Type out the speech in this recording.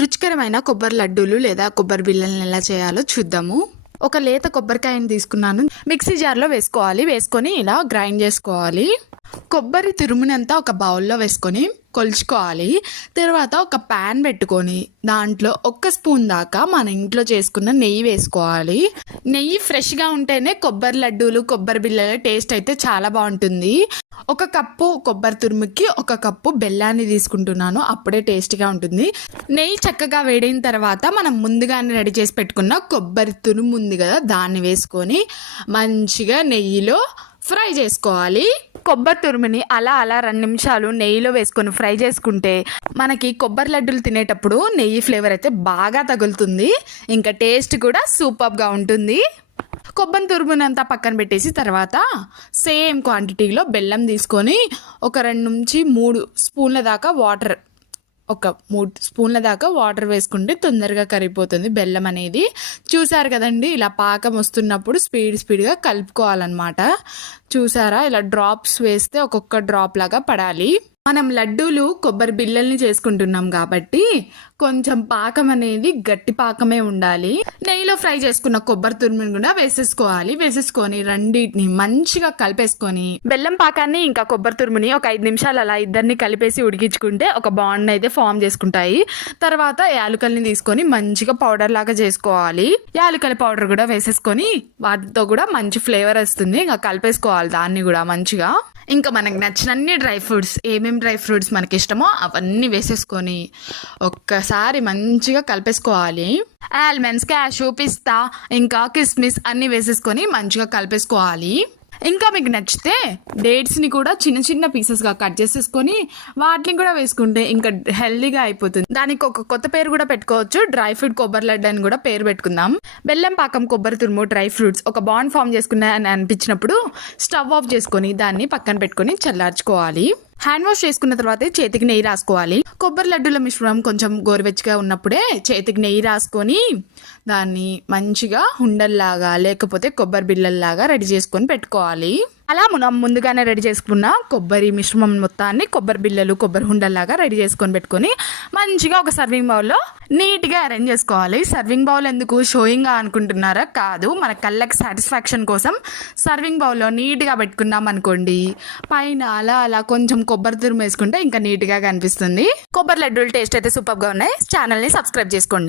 రుచికరమైన కొబ్బరి లడ్డూలు లేదా కొబ్బరి బిళ్ళలను ఎలా చేయాలో చూద్దాము. ఒక లేత కొబ్బరికాయని తీసుకున్నాను. మిక్సీ జార్లో వేసుకొని ఇలా గ్రైండ్ చేసుకోవాలి. కొబ్బరి తురుమునంతా ఒక బౌల్లో వేసుకొని కొలుచుకోవాలి. తర్వాత ఒక ప్యాన్ పెట్టుకొని దాంట్లో 1 స్పూన్ దాకా మన ఇంట్లో చేసుకున్న నెయ్యి వేసుకోవాలి. నెయ్యి ఫ్రెష్గా ఉంటేనే కొబ్బరి లడ్డూలు కొబ్బరి బిళ్ళల టేస్ట్ అయితే చాలా బాగుంటుంది. 1 కప్పు కొబ్బరి తురుముకి 1 కప్పు బెల్లాన్ని తీసుకుంటున్నాను. అప్పుడే టేస్ట్గా ఉంటుంది. నెయ్యి చక్కగా వేడిన తర్వాత మనం ముందుగానే రెడీ చేసి పెట్టుకున్న కొబ్బరి తురుము ఉంది కదా, దాన్ని వేసుకొని మంచిగా నెయ్యిలో ఫ్రై చేసుకోవాలి. కొబ్బరి తురుముని అలా 2 నిమిషాలు నెయ్యిలో వేసుకొని ఫ్రై చేసుకుంటే మనకి కొబ్బరి లడ్డూలు తినేటప్పుడు నెయ్యి ఫ్లేవర్ అయితే బాగా తగులుతుంది. ఇంకా టేస్ట్ కూడా సూపర్గా ఉంటుంది. కొబ్బరి తురుమునంతా పక్కన పెట్టేసి తర్వాత సేమ్ క్వాంటిటీలో బెల్లం తీసుకొని ఒక 2 నుంచి 3 స్పూన్ల దాకా వాటర్, ఒక 3 స్పూన్ల దాకా వాటర్ వేసుకుంటే తొందరగా కరిగిపోతుంది బెల్లం అనేది. చూసారు కదండి, ఇలా పాకం వస్తున్నప్పుడు స్పీడ్గా కలుపుకోవాలన్నమాట. చూసారా, ఇలా డ్రాప్స్ వేస్తే ఒక్కొక్క డ్రాప్ లాగా పడాలి. మనం లడ్డూలు కొబ్బరి బిళ్ళల్ని చేసుకుంటున్నాం కాబట్టి కొంచెం పాకం అనేది గట్టి పాకమే ఉండాలి. నెయ్యిలో ఫ్రై చేసుకున్న కొబ్బరి తురుముని కూడా వేసేసుకొని రెండింటిని మంచిగా కలిపేసుకొని బెల్లం పాకాన్ని ఇంకా కొబ్బరి తురుముని ఒక 5 నిమిషాలు అలా ఇద్దరిని కలిపేసి ఉడికించుకుంటే ఒక బాండ్ అయితే ఫామ్ చేసుకుంటాయి. తర్వాత యాలకుల్ని తీసుకొని మంచిగా పౌడర్ లాగా చేసుకోవాలి. యాలకుల పౌడర్ కూడా వేసేసుకొని వాటితో కూడా మంచి ఫ్లేవర్ వస్తుంది. ఇంకా కలిపేసుకోవాలి దాన్ని కూడా మంచిగా. ఇంకా మనకు నచ్చిన అన్ని డ్రై ఫ్రూట్స్, ఏమేమి డ్రై ఫ్రూట్స్ మనకి ఇష్టమో అవన్నీ వేసేసుకొని ఒక్కసారి మంచిగా కలిపేసుకోవాలి. ఆల్మండ్స్, క్యాషు, పిస్తా ఇంకా కిస్మిస్ అన్నీ వేసేసుకొని మంచిగా కలిపేసుకోవాలి. ఇంకా మీకు నచ్చితే డేట్స్ని కూడా చిన్న పీసెస్గా కట్ చేసేసుకొని వాటిని కూడా వేసుకుంటే ఇంకా హెల్దీగా అయిపోతుంది. దానికి ఒక కొత్త పేరు కూడా పెట్టుకోవచ్చు, డ్రై ఫ్రూట్ కొబ్బరి లడ్డు అని కూడా పేరు పెట్టుకుందాం. బెల్లం పాకం, కొబ్బరి తురుము, డ్రై ఫ్రూట్స్ ఒక బాండ్ ఫామ్ చేసుకున్నా అని అనిపించినప్పుడు స్టవ్ ఆఫ్ చేసుకొని దాన్ని పక్కన పెట్టుకొని చల్లార్చుకోవాలి. హ్యాండ్ వాష్ చేసుకున్న తర్వాత చేతికి నెయ్యి రాసుకోవాలి. కొబ్బరి లడ్డూల మిశ్రమం కొంచెం గోరువెచ్చగా ఉన్నప్పుడే చేతికి నెయ్యి రాసుకొని దాన్ని మంచిగా ఉండల్లాగా లేకపోతే కొబ్బరి బిళ్ళల్లాగా రెడీ చేసుకొని పెట్టుకోవాలి. అలా మనం ముందుగానే రెడీ చేసుకున్న కొబ్బరి మిశ్రమం మొత్తాన్ని కొబ్బరి బిళ్ళలు, కొబ్బరి ఉండల్లాగా రెడీ చేసుకొని పెట్టుకొని మంచిగా ఒక సర్వింగ్ బౌల్లో నీట్గా అరేంజ్ చేసుకోవాలి. సర్వింగ్ బౌల్ ఎందుకు, షోయింగ్గా అనుకుంటున్నారా? కాదు, మన కళ్ళకి సాటిస్ఫాక్షన్ కోసం సర్వింగ్ బౌల్లో నీట్గా పెట్టుకున్నాం అనుకోండి, పైన అలా కొంచెం కొబ్బరి తురుము వేసుకుంటే ఇంకా నీట్గా కనిపిస్తుంది. కొబ్బరి లడ్డూలు టేస్ట్ అయితే సూపర్గా ఉన్నాయి. ఛానల్ని సబ్స్క్రైబ్ చేసుకోండి.